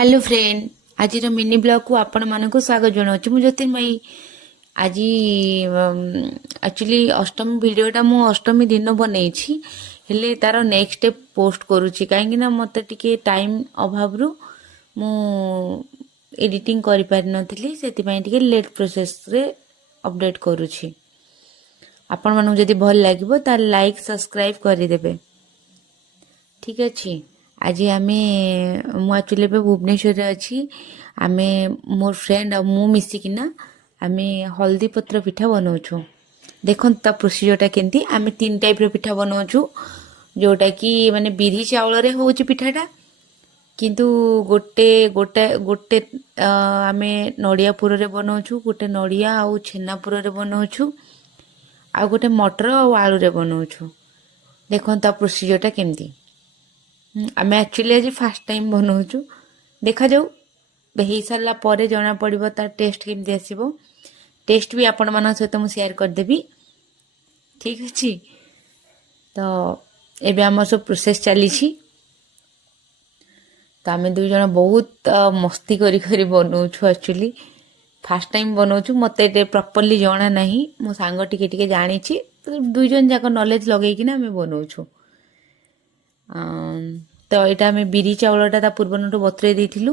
Hello friend आज mini blog को आपण मानक स्वागत जनाऊँ मु ज्योतिर्मयी आज एक्चुअली अष्टमी वीडियोटा मु अष्टमी दिन बनई हेले तार नेक्स्ट स्टेप पोस्ट करुच्ची कहीं मत टे टाइम अभाव मु एडिटिंग कर पारि नथिली सेतिपई टिके लेट प्रोसेस रे अपडेट करुच्ची आपण मानक जदि भल लागिबो तार लाइक सब्सक्राइब करदेबे ठीक अच्छे। आज आमे मु एक्चुअली भुवनेश्वर अच्छी आमे मोर फ्रेंड और मु मिसिकिना आमे हल्दी पत्र पिठा बनाऊँ देखो ता प्रोसीजरटा केमती आमे तीन टाइप रो पिठा बनाऊँ जोटा कि माने बिरी चावल रे होउची पिठाटा किंतु गोटे गोटे गोटे आमे नड़िया पुर रे बनाऊँ गोटे नड़िया आउ छेना पुर रे बनाऊँ आ गोटे मटर और आलू रे बनाऊँ देखो ता प्रोसीजरटा केमती आम एक्चुअली आज फास्ट टाइम बनाऊँ देखा जाऊ हो सारा पर जना पड़ो तार टेस्ट केमती आसो टेस्ट भी आपण मान सहित मुझे सेयार करदेवी ठीक अच्छे। तो एबे आम सब प्रोसेस चली तो आम दुई जन बहुत मस्ती करी बनाऊँ एक्चुअली फास्ट टाइम बनाऊँ मत प्रॉपर्ली जना ना मो सांग टिके जानी तो दुई जन जाक नॉलेज लगेकिना आम बनाऊँ तो यहाँ आम बिरी चावलटा पूर्वन बतुरे देलु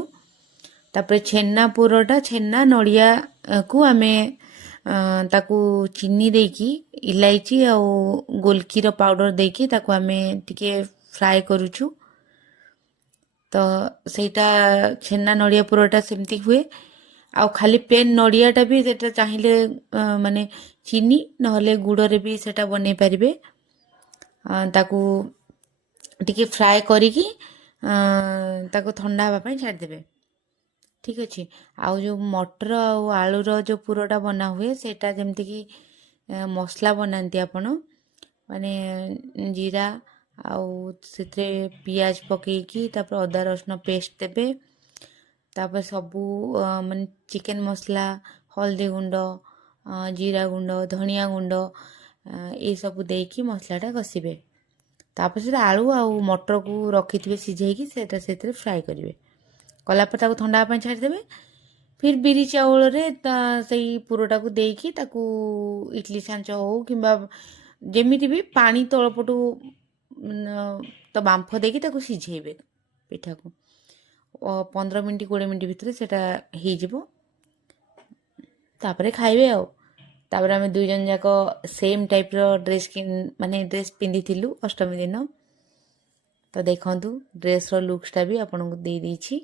तापर छेना पुरटा छेना नड़िया को आम ताकू चीनी देकी इलायची आ गोलकीर पाउडर देकी ताकू आम टिके फ्राए करुचु तो सेटा छेना नड़िया पुरटा सेमती हुए आ खाली प्लेन नड़ियाटा भी सेटा चाहिए माने चीनी नहले गुड़े भी सेटा बनै पारिबे ताकू टिके फ्राए करिकी ताको ठंडा हवा छाड़देवे ठीक अच्छे। आउ जो मटर आलूर जो पुरटा बना हुए सेटा जमती कि मसला बनाती आपण माने जीरा आउ से पियाज पकईकी तापर अदा रसुण पेस्ट देबे तापर सबू माने चिकेन मसला हल्दी गुंड जीरा गुंड धनिया गुंड ये सब देकी मसलाटा कषिबे तापर से आलू आउ मटर को रखी सिझेकी से फ्राए करेंगे कलापर ताको ठंडा हवा छाड़देवे फिर बिरी चावल रे से पुरटा को देकी ताकू इडली छांच हो कि जमी भी पानी तलपटू तो बांफ देकी ताकू सिझेबे पिठा को 15 मिनट 20 मिनट भितर सेटा हो तापरे खाइबे आउ तापर आम दुई जन जाक सेम टाइप रो ड्रेस माने ड्रेस पिंधिथिलु अष्टमी दिन तो देखंतु ड्रेस रो लुक्सटा भी आपन को दे देछि।